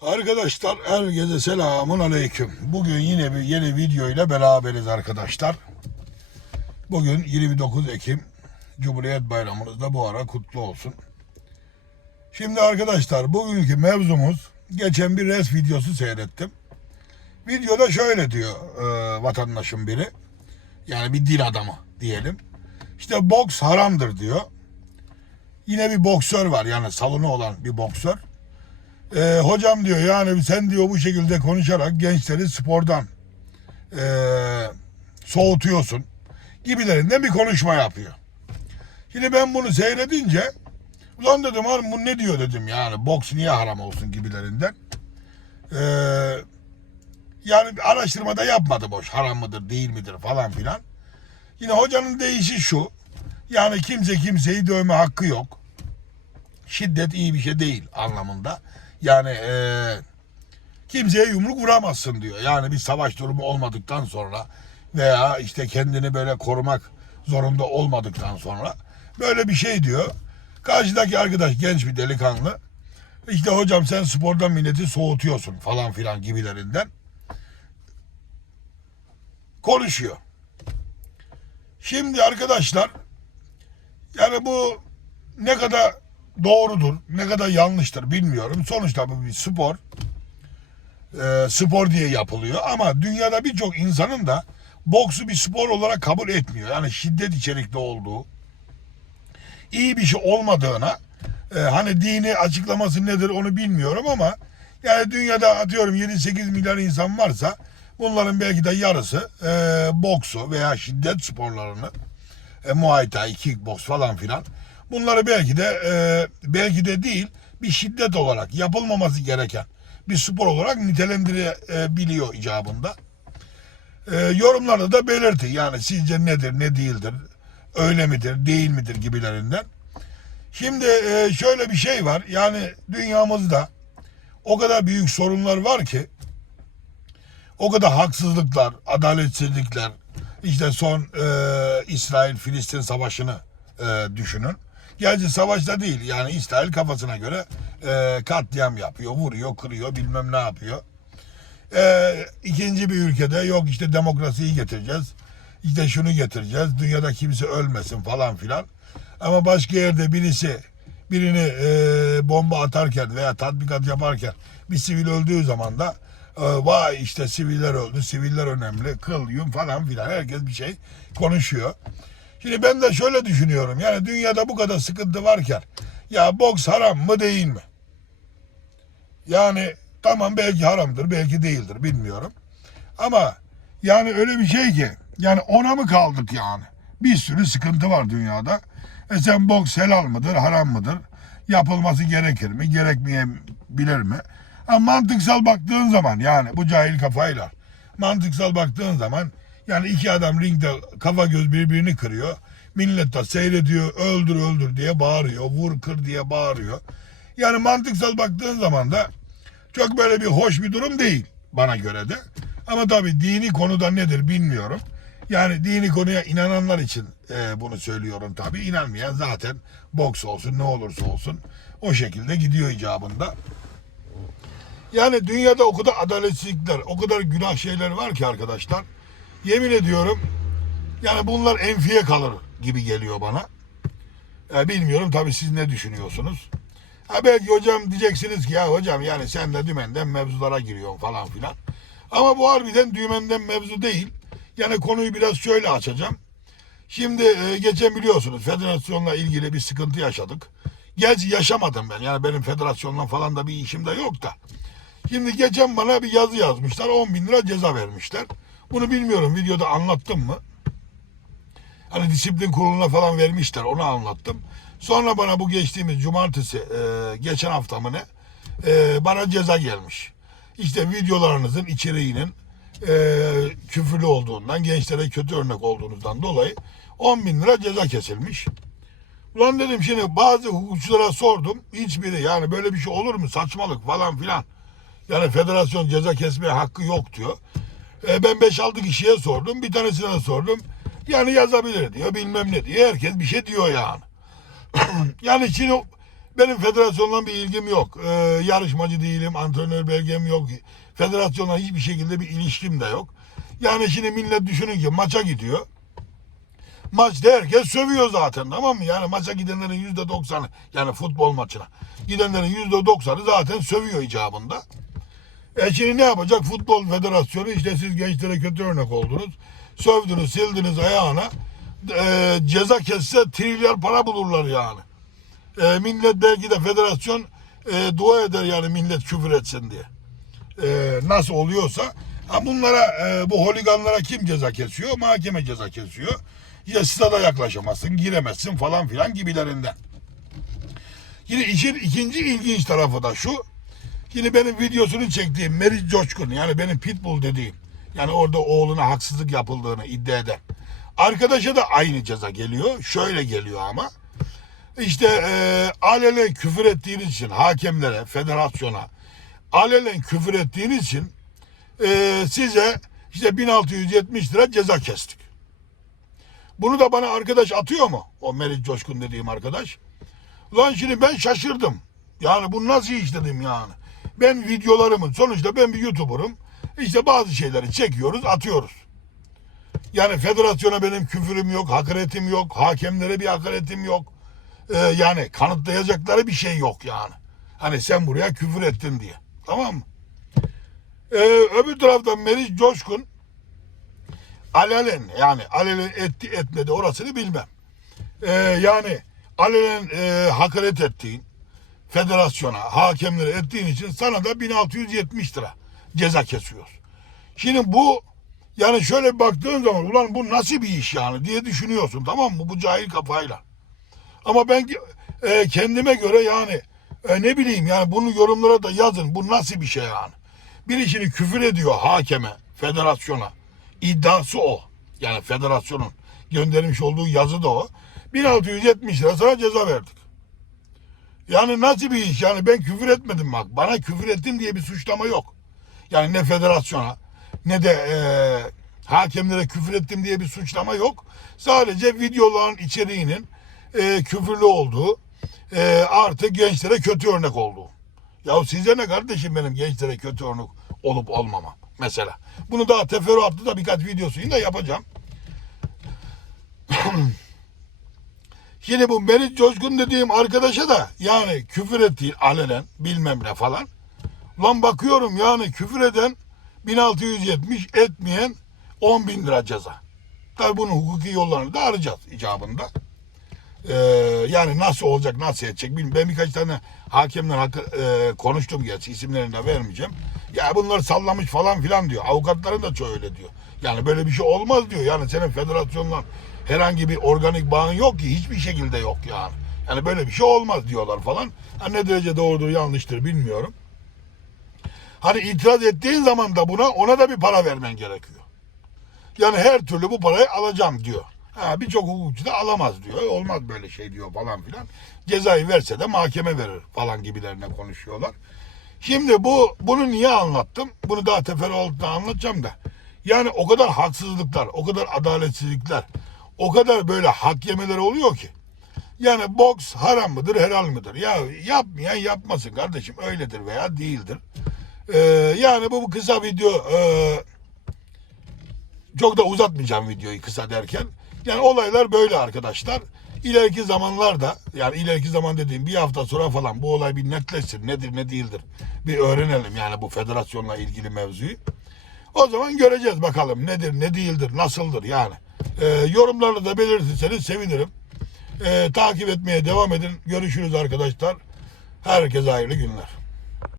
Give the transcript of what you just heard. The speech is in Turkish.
Arkadaşlar herkese selamun aleyküm. Bugün yine bir yeni video ile beraberiz arkadaşlar. Bugün 29 Ekim Cumhuriyet Bayramınız da bu ara kutlu olsun. Şimdi arkadaşlar bugünkü mevzumuz geçen bir res videosu seyrettim. Videoda şöyle diyor e, vatandaşın biri. Yani bir din adamı diyelim. İşte boks haramdır diyor. Yine bir boksör var yani salonu olan bir boksör. Ee, hocam diyor yani sen diyor bu şekilde konuşarak gençleri spordan ee, soğutuyorsun gibilerinden bir konuşma yapıyor. Şimdi ben bunu seyredince ulan dedim abi bu ne diyor dedim yani boks niye haram olsun gibilerinden. Ee, yani araştırmada yapmadı boş haram mıdır değil midir falan filan. Yine hocanın deyişi şu yani kimse kimseyi dövme hakkı yok. Şiddet iyi bir şey değil anlamında. Yani eee, kimseye yumruk vuramazsın diyor. Yani bir savaş durumu olmadıktan sonra veya işte kendini böyle korumak zorunda olmadıktan sonra böyle bir şey diyor. Karşıdaki arkadaş genç bir delikanlı. İşte hocam sen spordan milleti soğutuyorsun falan filan gibilerinden konuşuyor. Şimdi arkadaşlar yani bu ne kadar doğrudur, ne kadar yanlıştır bilmiyorum. Sonuçta bu bir spor. Ee, spor diye yapılıyor ama dünyada birçok insanın da boksu bir spor olarak kabul etmiyor. Yani şiddet içerikli olduğu, iyi bir şey olmadığına, e, hani dini açıklaması nedir onu bilmiyorum ama yani dünyada atıyorum 7-8 milyar insan varsa bunların belki de yarısı e, boksu veya şiddet sporlarını e, Muay Thai, kickbox falan filan. Bunları belki de e, belki de değil bir şiddet olarak yapılmaması gereken bir spor olarak nitelendirebiliyor icabında. E, yorumlarda da belirti yani sizce nedir ne değildir öyle midir değil midir gibilerinden. Şimdi e, şöyle bir şey var yani dünyamızda o kadar büyük sorunlar var ki o kadar haksızlıklar, adaletsizlikler, işte son e, İsrail-Filistin savaşını e, düşünün. Gerçi savaşta değil yani İsrail kafasına göre e, katliam yapıyor, vuruyor, kırıyor, bilmem ne yapıyor. E, ikinci bir ülkede yok işte demokrasiyi getireceğiz, işte şunu getireceğiz, dünyada kimse ölmesin falan filan. Ama başka yerde birisi birini e, bomba atarken veya tatbikat yaparken bir sivil öldüğü zaman da e, vay işte siviller öldü, siviller önemli, kıl, yum falan filan herkes bir şey konuşuyor. Şimdi ben de şöyle düşünüyorum yani dünyada bu kadar sıkıntı varken ya boks haram mı değil mi? Yani tamam belki haramdır belki değildir bilmiyorum. Ama yani öyle bir şey ki yani ona mı kaldık yani? Bir sürü sıkıntı var dünyada. E sen boks helal mıdır haram mıdır? Yapılması gerekir mi gerekmeyebilir mi? Ha, mantıksal baktığın zaman yani bu cahil kafayla mantıksal baktığın zaman yani iki adam ringde kafa göz birbirini kırıyor. Millet de seyrediyor öldür öldür diye bağırıyor. Vur kır diye bağırıyor. Yani mantıksal baktığın zaman da çok böyle bir hoş bir durum değil bana göre de. Ama tabii dini konuda nedir bilmiyorum. Yani dini konuya inananlar için e, bunu söylüyorum tabii. İnanmayan zaten boks olsun ne olursa olsun o şekilde gidiyor icabında. Yani dünyada o kadar adaletsizlikler, o kadar günah şeyler var ki arkadaşlar. Yemin ediyorum yani bunlar enfiye kalır gibi geliyor bana. E, bilmiyorum tabii siz ne düşünüyorsunuz. Ha belki hocam diyeceksiniz ki ya hocam yani sen de dümenden mevzulara giriyorsun falan filan. Ama bu harbiden dümenden mevzu değil. Yani konuyu biraz şöyle açacağım. Şimdi e, geçen biliyorsunuz federasyonla ilgili bir sıkıntı yaşadık. Gerçi yaşamadım ben. Yani benim federasyonla falan da bir işim de yok da. Şimdi geçen bana bir yazı yazmışlar. 10 bin lira ceza vermişler. Bunu bilmiyorum videoda anlattım mı? Hani disiplin kuruluna falan vermişler onu anlattım. Sonra bana bu geçtiğimiz cumartesi e, geçen hafta mı ne e, bana ceza gelmiş. İşte videolarınızın içeriğinin e, küfürlü olduğundan gençlere kötü örnek olduğunuzdan dolayı 10 bin lira ceza kesilmiş. Ulan dedim şimdi bazı hukukçulara sordum. Hiçbiri yani böyle bir şey olur mu saçmalık falan filan. Yani federasyon ceza kesmeye hakkı yok diyor. E, ben 5-6 kişiye sordum. Bir tanesine sordum. Yani yazabilir diyor bilmem ne diyor. Herkes bir şey diyor yani. yani şimdi Benim federasyonla bir ilgim yok. Ee, yarışmacı değilim, antrenör belgem yok. Federasyonla hiçbir şekilde bir ilişkim de yok. Yani şimdi millet düşünün ki maça gidiyor. Maçta herkes sövüyor zaten tamam mı? Yani maça gidenlerin yüzde doksanı yani futbol maçına gidenlerin yüzde doksanı zaten sövüyor icabında. E şimdi ne yapacak? Futbol Federasyonu işte siz gençlere kötü örnek oldunuz. Sövdünüz, sildiniz ayağına. E, ceza kesse trilyar para bulurlar yani. E, millet belki de federasyon e, dua eder yani millet küfür etsin diye. E, nasıl oluyorsa. Ha bunlara e, bu holiganlara kim ceza kesiyor? Mahkeme ceza kesiyor. İşte stada yaklaşamazsın, giremezsin falan filan gibilerinden. Yine işin ikinci ilginç tarafı da şu. Yine benim videosunu çektiğim Meriç Coşkun yani benim pitbull dediğim yani orada oğluna haksızlık yapıldığını iddia eden arkadaşa da aynı ceza geliyor. Şöyle geliyor ama işte e, alelen küfür ettiğiniz için hakemlere, federasyona alelen küfür ettiğiniz için e, size işte 1670 lira ceza kestik. Bunu da bana arkadaş atıyor mu? O Meriç Coşkun dediğim arkadaş. Lan şimdi ben şaşırdım. Yani bu nasıl iş dedim yani. Ben videolarımın sonuçta ben bir YouTuber'ım. İşte bazı şeyleri çekiyoruz, atıyoruz. Yani federasyona benim küfürüm yok, hakaretim yok, hakemlere bir hakaretim yok. Ee, yani kanıtlayacakları bir şey yok yani. Hani sen buraya küfür ettin diye. Tamam mı? Ee, öbür taraftan Meriç Coşkun alelen yani alelen etti etmedi orasını bilmem. Ee, yani alenen e, hakaret ettiğin federasyona, hakemlere ettiğin için sana da 1670 lira ceza kesiyoruz. Şimdi bu yani şöyle baktığın zaman ulan bu nasıl bir iş yani diye düşünüyorsun tamam mı bu cahil kafayla. Ama ben e, kendime göre yani e, ne bileyim yani bunu yorumlara da yazın bu nasıl bir şey yani. Bir şimdi küfür ediyor hakeme, federasyona. İddiası o. Yani federasyonun göndermiş olduğu yazı da o. 1670 lira sana ceza verdik. Yani nasıl bir iş? Yani ben küfür etmedim bak. Bana küfür ettim diye bir suçlama yok. Yani ne federasyona ne de e, hakemlere küfür ettim diye bir suçlama yok. Sadece videoların içeriğinin e, küfürlü olduğu e, artık gençlere kötü örnek olduğu. Ya size ne kardeşim benim gençlere kötü örnek olup olmama mesela. Bunu daha teferruatlı da birkaç videosunu da yapacağım. Şimdi bu Meriç Coşkun dediğim arkadaşa da yani küfür ettiği alenen bilmem ne falan. Lan bakıyorum yani küfür eden 1670 etmeyen 10 bin lira ceza. Tabi bunun hukuki yollarını da arayacağız icabında. Ee, yani nasıl olacak, nasıl edecek bilmiyorum. Ben birkaç tane hakemle hakkı, e, konuştum gerçi isimlerini de vermeyeceğim. Ya bunlar sallamış falan filan diyor. Avukatların da çoğu öyle diyor. Yani böyle bir şey olmaz diyor. Yani senin federasyonla herhangi bir organik bağın yok ki. Hiçbir şekilde yok yani. Yani böyle bir şey olmaz diyorlar falan. Ha, ne derece doğrudur yanlıştır bilmiyorum. Hani itiraz ettiğin zaman da buna ona da bir para vermen gerekiyor. Yani her türlü bu parayı alacağım diyor. Ha, Birçok hukukçu da alamaz diyor. Olmaz böyle şey diyor falan filan. Cezayı verse de mahkeme verir falan gibilerine konuşuyorlar. Şimdi bu bunu niye anlattım? Bunu daha teferruatla anlatacağım da. Yani o kadar haksızlıklar, o kadar adaletsizlikler, o kadar böyle hak yemeler oluyor ki. Yani boks haram mıdır, helal mıdır? Ya yapmayan yapmasın kardeşim. Öyledir veya değildir. Ee, yani bu, bu kısa video e, çok da uzatmayacağım videoyu kısa derken. Yani olaylar böyle arkadaşlar. İleriki zamanlarda yani ileriki zaman dediğim bir hafta sonra falan bu olay bir netleşsin. Nedir ne değildir. Bir öğrenelim yani bu federasyonla ilgili mevzuyu. O zaman göreceğiz bakalım nedir ne değildir nasıldır yani. Ee, yorumlarını da belirtirseniz sevinirim. Ee, takip etmeye devam edin. Görüşürüz arkadaşlar. Herkese hayırlı günler.